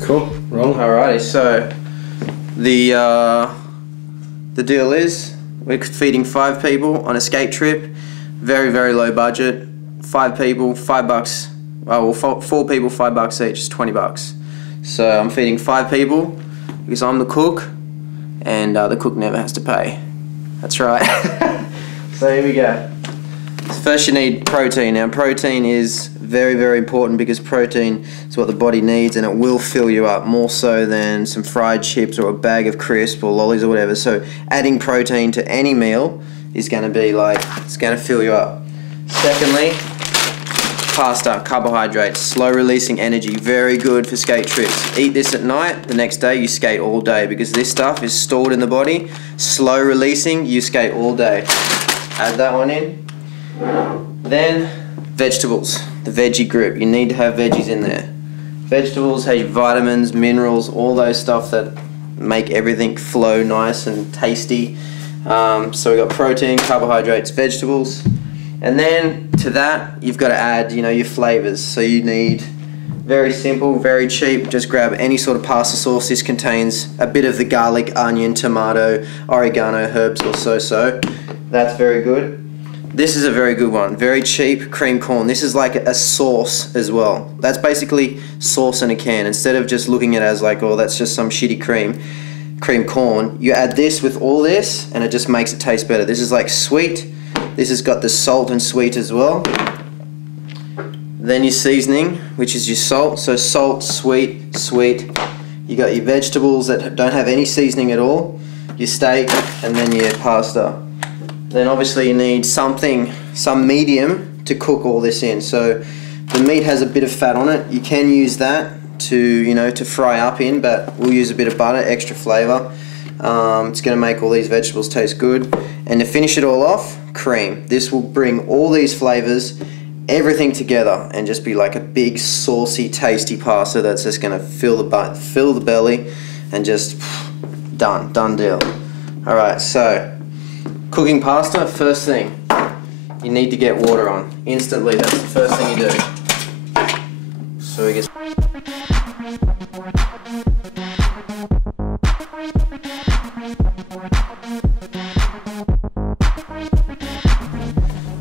Cool, wrong. Alrighty, so the deal is we're feeding 5 people on a skate trip, very low budget. 5 people, $5. Well, 4 people, $5 each, is $20. So I'm feeding 5 people because I'm the cook, and the cook never has to pay. That's right. So here we go. First you need protein. Now protein is very important because protein is what the body needs, and it will fill you up more so than some fried chips or a bag of crisps or lollies or whatever. So adding protein to any meal is going to be like, it's going to fill you up. Secondly, pasta, carbohydrates, slow releasing energy, very good for skate trips. Eat this at night, the next day you skate all day because this stuff is stored in the body, slow releasing, you skate all day. Add that one in. Then vegetables, the veggie group, you need to have veggies in there. Vegetables have vitamins, minerals, all those stuff that make everything flow nice and tasty. So we've got protein, carbohydrates, vegetables. And then to that, you've got to add, you know, your flavors. So you need, very simple, very cheap, just grab any sort of pasta sauce. This contains a bit of the garlic, onion, tomato, oregano, herbs or so. That's very good. This is a very good one, very cheap, cream corn. This is like a sauce as well. That's basically sauce in a can. Instead of just looking at it as like, oh, that's just some shitty cream corn, you add this with all this and it just makes it taste better. This is like sweet. This has got the salt and sweet as well. Then your seasoning, which is your salt. So salt, sweet. You got your vegetables that don't have any seasoning at all, your steak, and then your pasta. Then obviously you need some medium to cook all this in. So the meat has a bit of fat on it. You can use that to, you know, to fry up in, but we'll use a bit of butter, extra flavor. It's going to make all these vegetables taste good. And to finish it all off, cream. This will bring all these flavors, everything together, and just be like a big saucy tasty pasta that's just going to fill the belly, and just done deal. Alright, so cooking pasta, first thing, you need to get water on. Instantly, that's the first thing you do. So we get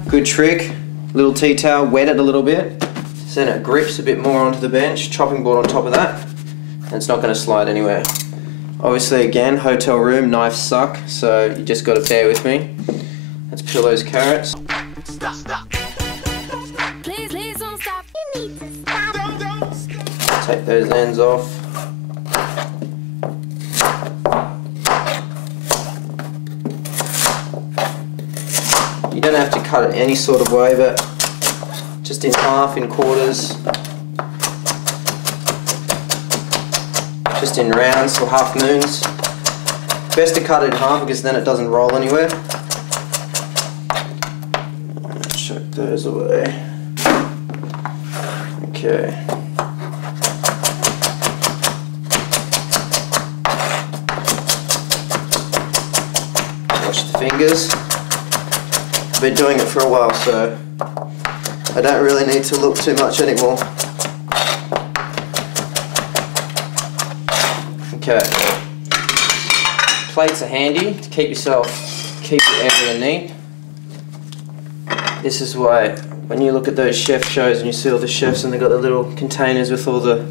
good trick, little tea towel, wet it a little bit, so then it grips a bit more onto the bench, chopping board on top of that, and it's not going to slide anywhere. Obviously again, hotel room, knives suck, so you just got to bear with me. Let's peel those carrots. Stop. Please don't stop. You need to stop. Don't stop. Take those ends off. You don't have to cut it any sort of way, but just in half, in quarters, just in rounds or half moons. Best to cut it in half because then it doesn't roll anywhere. Chuck those away. Okay. Watch the fingers. I've been doing it for a while, so I don't really need to look too much anymore. Okay. Plates are handy to keep your area neat. This is why when you look at those chef shows and you see all the chefs and they've got the little containers with all the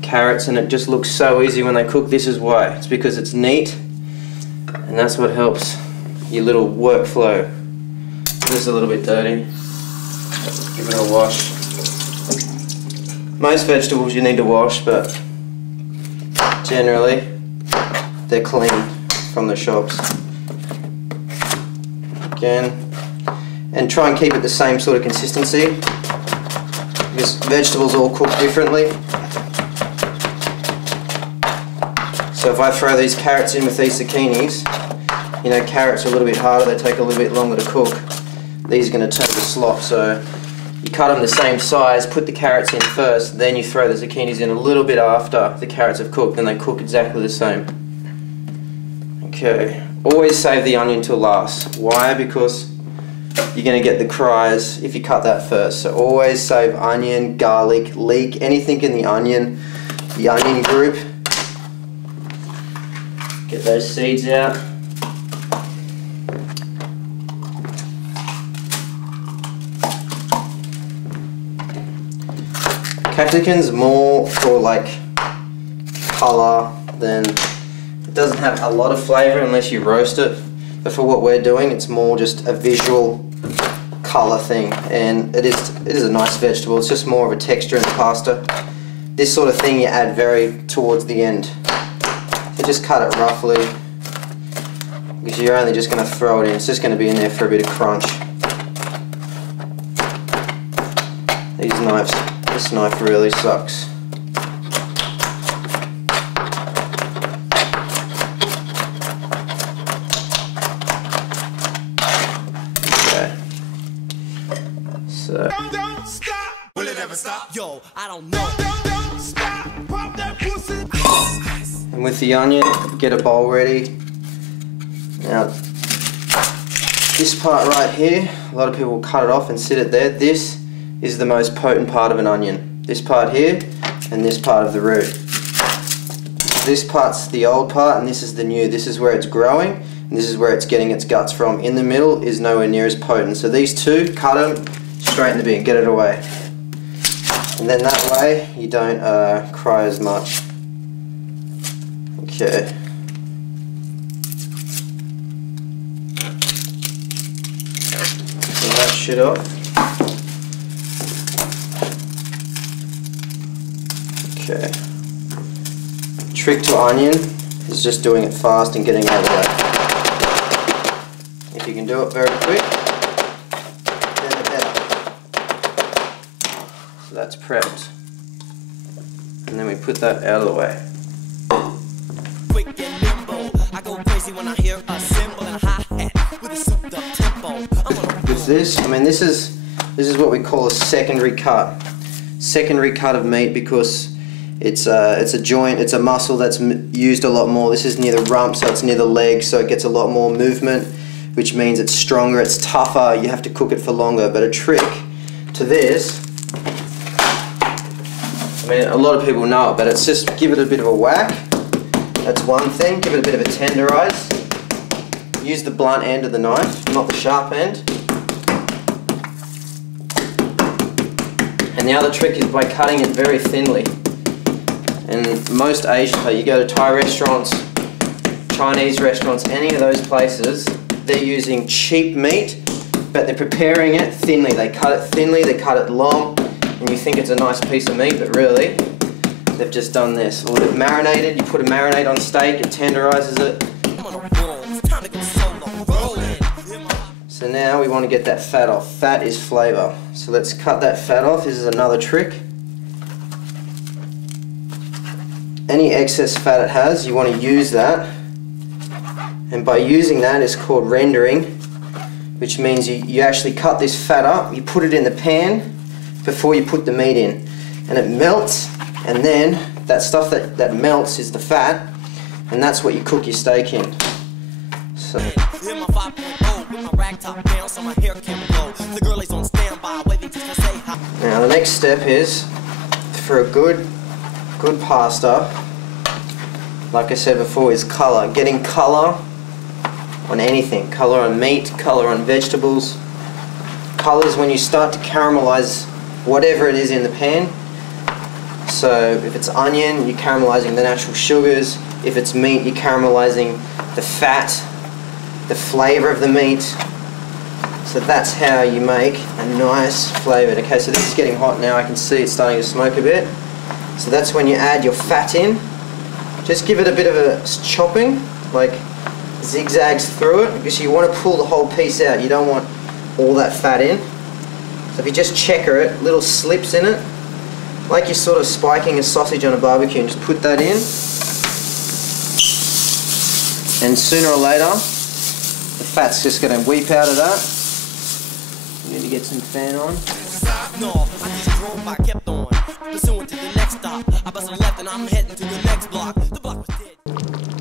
carrots and it just looks so easy when they cook, this is why. It's because it's neat, and that's what helps your little workflow. This is a little bit dirty. Let's give it a wash. Most vegetables you need to wash, but generally they're clean from the shops. Again, and try and keep it the same sort of consistency because vegetables all cook differently. So if I throw these carrots in with these zucchinis, you know, carrots are a little bit harder, they take a little bit longer to cook. These are going to turn to slop, so you cut them the same size, put the carrots in first, then you throw the zucchinis in a little bit after the carrots have cooked, and they cook exactly the same. Okay, always save the onion till last. Why? Because you're going to get the cries if you cut that first. So always save onion, garlic, leek, anything in the onion group. Get those seeds out. Capsicum's more for like colour than, it doesn't have a lot of flavour unless you roast it, but for what we're doing it's more just a visual colour thing, and it is a nice vegetable. It's just more of a texture in the pasta. This sort of thing you add very towards the end, so just cut it roughly because you're only just going to throw it in. It's just going to be in there for a bit of crunch. These knives, this knife really sucks. Okay. So. Don't stop. Will it ever stop? Yo, I don't know. Don't stop. Pop that pussy. And with the onion, get a bowl ready. Now, this part right here, a lot of people cut it off and sit it there. This is the most potent part of an onion. This part here, and this part of the root. This part's the old part, and this is the new. This is where it's growing, and this is where it's getting its guts from. In the middle is nowhere near as potent. So these two, cut them straight in the bin, get it away. And then that way, you don't cry as much. Okay. Pull that shit off. Okay. Trick to onion is just doing it fast and getting out of the way. If you can do it very quick, then the better. So that's prepped. And then we put that out of the way. Quick and nimble. I go crazy when I hear a cymbal and a hi-hat with a souped up tempo. With this, I mean, this is what we call a secondary cut. Secondary cut of meat because it's a joint, it's a muscle that's used a lot more. This is near the rump, so it's near the leg, so it gets a lot more movement, which means it's stronger, it's tougher, you have to cook it for longer. But a trick to this, I mean, a lot of people know it, but it's just give it a bit of a whack. That's one thing. Give it a bit of a tenderize. Use the blunt end of the knife, not the sharp end. And the other trick is by cutting it very thinly. And most Asian, you go to Thai restaurants, Chinese restaurants, any of those places, they're using cheap meat, but they're preparing it thinly. They cut it thinly, they cut it long, and you think it's a nice piece of meat, but really, they've just done this. Or they've marinated, you put a marinade on steak, it tenderizes it. So now we want to get that fat off. Fat is flavor. So let's cut that fat off. This is another trick. Any excess fat it has, you want to use that. And by using that, it's called rendering, which means you actually cut this fat up, you put it in the pan before you put the meat in. And it melts, and then that stuff that melts is the fat, and that's what you cook your steak in. So. Now the next step is, for a good pasta, like I said before, is colour. Getting colour on anything. Colour on meat, colour on vegetables. Colour is when you start to caramelize whatever it is in the pan. So if it's onion, you're caramelizing the natural sugars. If it's meat, you're caramelizing the fat, the flavour of the meat. So that's how you make a nice flavoured. Okay, so this is getting hot now. I can see it's starting to smoke a bit. So that's when you add your fat in. Just give it a bit of a chopping, like zigzags through it, because you want to pull the whole piece out. You don't want all that fat in. So if you just checker it, little slips in it, like you're sort of spiking a sausage on a barbecue, and just put that in. And sooner or later, the fat's just going to weep out of that. You need to get some fan on. No, I just drove, I kept on pursuing to the next stop. I bust a left and I'm heading to the next block. The block was dead.